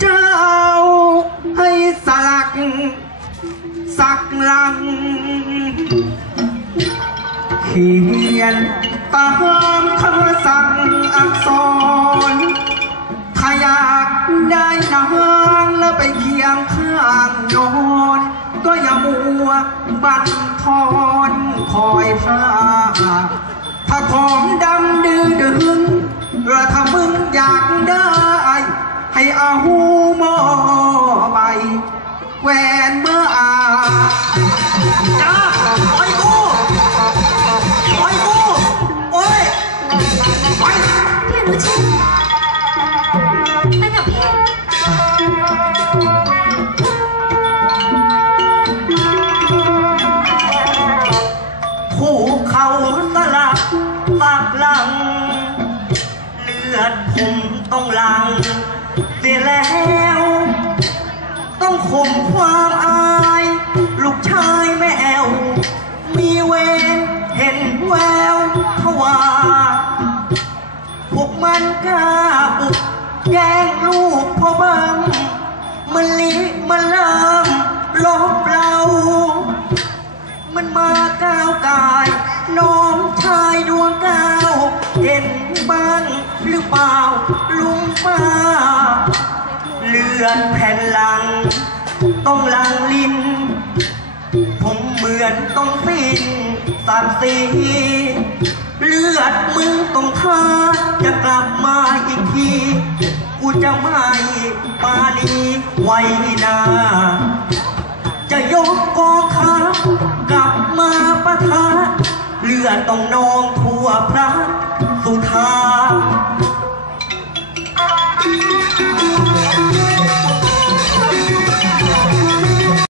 เจ้าให้สลัก สักลัง เขียนตามคำสั่งอักษร ถ้าอยากได้นางแล้วไปเคียงข้างนอน ก็อย่ามัวบันทอนคอยท่า ถ้าของดำดื้อดึงหรือถ้ามึงอยากได้ ให้อาหูมอใบแหวนเมื่ออาจ้าปล่อยกูปล่อยกูโอ้ยไปพี่อนุชิตไปกับพี่ากหลัง เลือดผมต้องหลังเสียแล้ว ต้องข่มความอาย ลูกชายแม่แอวมีเวรเห็นแววทว่าพวกมันกล้าบุกแย่งลูกพ่อบัง เปล่าลุงป้า เลือดแผ่นหลัง ต้องหลังลิ้น ผมเหมือนต้องสิ้นสักสีเลือดมึงต้องทาจะกลับมาอีกทีกูจะไม่ปานีไว้นาจะยกกองทัพกลับมาปะทะเลือดต้องนองทั่วพระสุธา